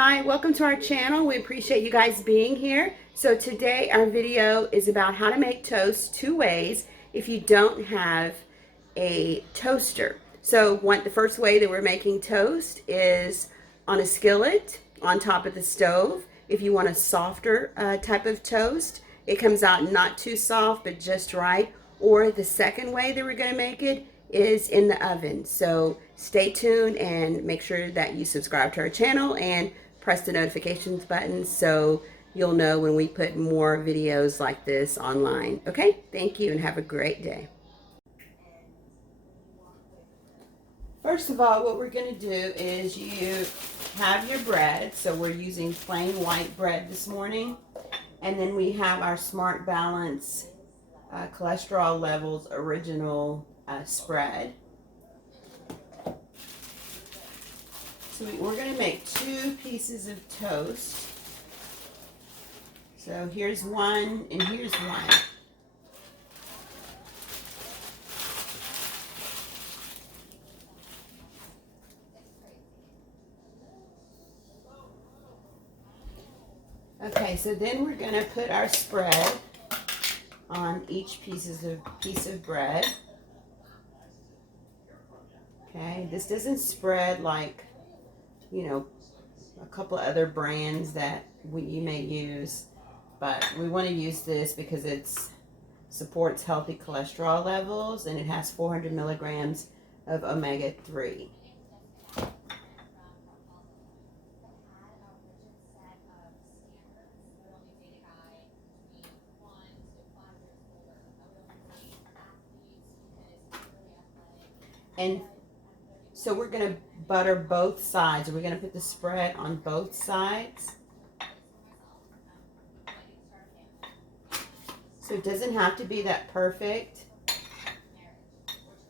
Hi, welcome to our channel. We appreciate you guys being here. So today our video is about how to make toast two ways if you don't have a toaster. So the first way that we're making toast is on a skillet on top of the stove. If you want a softer type of toast, it comes out not too soft but just right. Or the second way that we're going to make it is in the oven. So stay tuned and make sure that you subscribe to our channel and press the notifications button so you'll know when we put more videos like this online. Okay, thank you and have a great day. First of all, what we're going to do is you have your bread. So we're using plain white bread this morning. And then we have our Smart Balance cholesterol levels original spread. So we're going to make two pieces of toast. So here's one and here's one. Okay, so then we're going to put our spread on each piece of bread. Okay, this doesn't spread like, a couple of other brands that you may use, but we want to use this because it supports healthy cholesterol levels and it has 400 milligrams of omega-3. And so we're going to butter both sides. We're going to put the spread on both sides. So it doesn't have to be that perfect.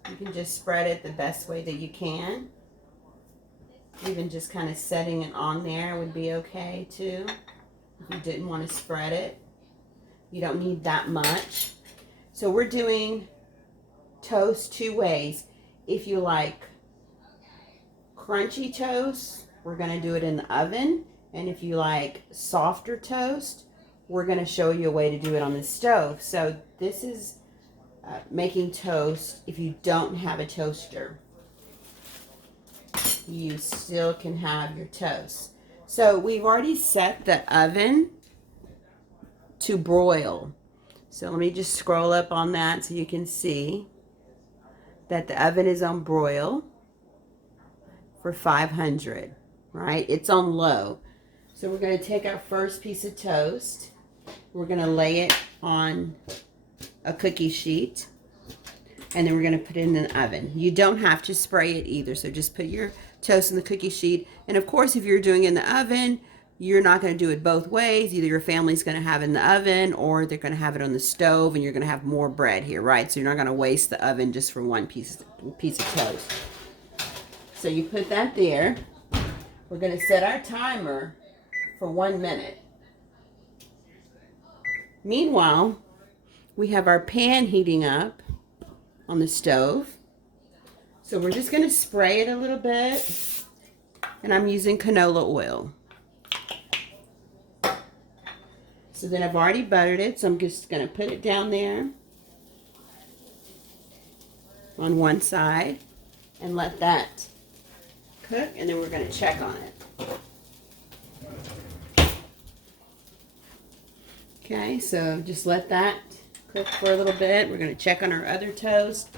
You can just spread it the best way that you can. Even just kind of setting it on there would be okay too. If you didn't want to spread it. You don't need that much. So we're doing toast two ways. If you like crunchy toast, we're going to do it in the oven. And if you like softer toast, we're going to show you a way to do it on the stove. So this is making toast if you don't have a toaster. You still can have your toast. So we've already set the oven to broil. So let me just scroll up on that so you can see that the oven is on broil for 500, right? It's on low. So we're going to take our first piece of toast. We're going to lay it on a cookie sheet. And then we're going to put it in the oven. You don't have to spray it either. So just put your toast in the cookie sheet. And of course, if you're doing it in the oven, you're not going to do it both ways. Either your family's going to have it in the oven or they're going to have it on the stove and you're going to have more bread here, right? So you're not going to waste the oven just for one piece of toast. So you put that there. We're going to set our timer for 1 minute. Meanwhile, we have our pan heating up on the stove. So we're just going to spray it a little bit. And I'm using canola oil. So then I've already buttered it, so I'm just going to put it down there on one side and let that cook, and then we're going to check on it. Okay, so just let that cook for a little bit. We're going to check on our other toast.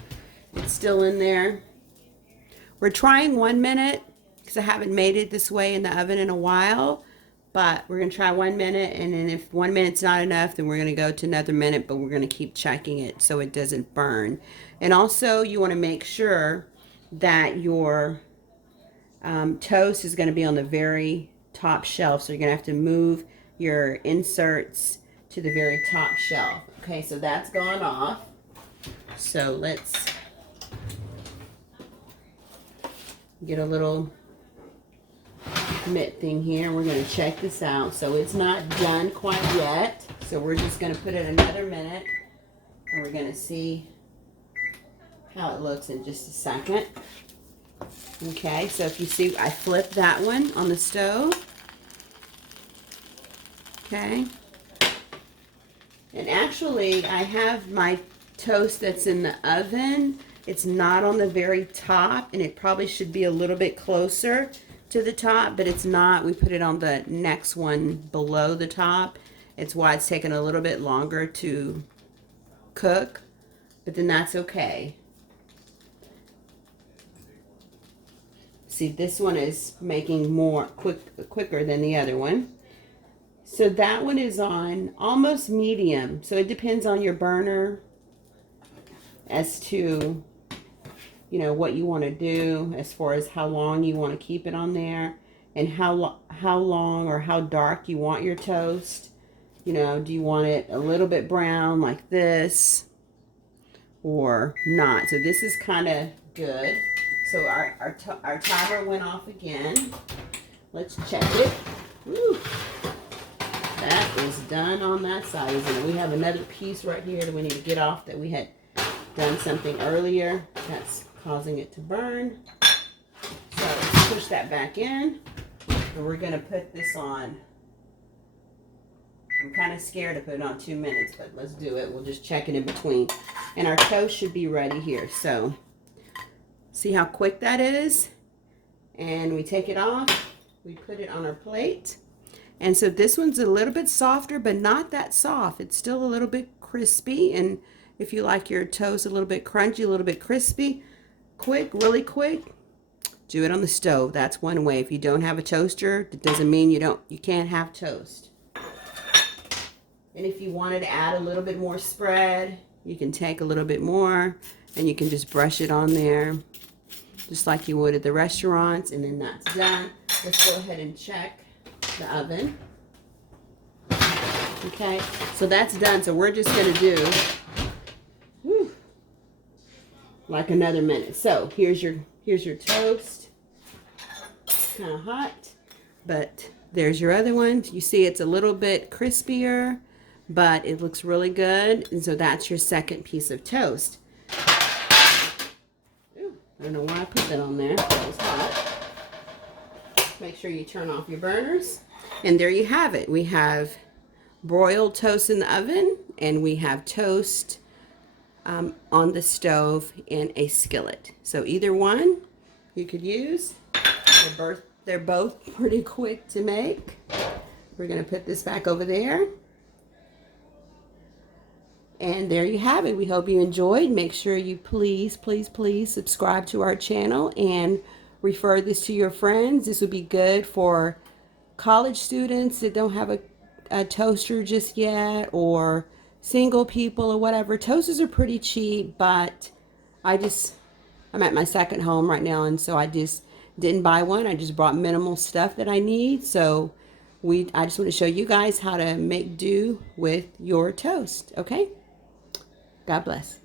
It's still in there. We're trying 1 minute because I haven't made it this way in the oven in a while. But we're going to try 1 minute, and then if 1 minute's not enough, then we're going to go to another minute, but we're going to keep checking it so it doesn't burn. And also, you want to make sure that your toast is going to be on the very top shelf. So you're going to have to move your inserts to the very top shelf. Okay, so that's gone off. So let's get a little Mitt thing here. We're going to check this out. So it's not done quite yet. So we're just going to put it another minute and we're going to see how it looks in just a second. Okay, so if you see, I flipped that one on the stove Okay. And actually, I have my toast that's in the oven. It's not on the very top, and it probably should be a little bit closer to the top, but it's not. We put it on the next one below the top. It's why it's taking a little bit longer to cook, but then that's okay. See, this one is making more quicker than the other one. So that one is on almost medium. So it depends on your burner as to, you know, what you want to do as far as how long you want to keep it on there, and how long or how dark you want your toast. You know, do you want it a little bit brown like this or not? So this is kind of good. So our timer went off again. Let's check it. Woo. That is done on that side, isn't it? We have another piece right here that we need to get off that we had done something earlier. That's causing it to burn. So let's push that back in. And we're going to put this on. I'm kind of scared to put it on 2 minutes, but let's do it. We'll just check it in between. And our toast should be ready here. So see how quick that is? And we take it off. We put it on our plate. And so this one's a little bit softer, but not that soft. It's still a little bit crispy. And if you like your toast a little bit crunchy, a little bit crispy, quick, really quick, do it on the stove. That's one way. If you don't have a toaster, it doesn't mean you can't have toast. And if you wanted to add a little bit more spread, you can take a little bit more and you can just brush it on there just like you would at the restaurants, and then that's done. Let's go ahead and check the oven. Okay, so that's done. So we're just going to do like another minute. So here's your toast. Kind of hot, but there's your other one. You see it's a little bit crispier, but it looks really good. And so that's your second piece of toast. Ooh, I don't know why I put that on there. That was hot. Make sure you turn off your burners. And there you have it. We have broiled toast in the oven, and we have toast on the stove in a skillet. So either one you could use. They're both pretty quick to make. We're going to put this back over there. And there you have it. We hope you enjoyed. Make sure you please subscribe to our channel and refer this to your friends. This would be good for college students that don't have a toaster just yet, or single people or whatever. Toasters are pretty cheap, but I'm at my second home right now, and so I just didn't buy one. I just brought minimal stuff that I need. So I just want to show you guys how to make do with your toast. Okay? God bless.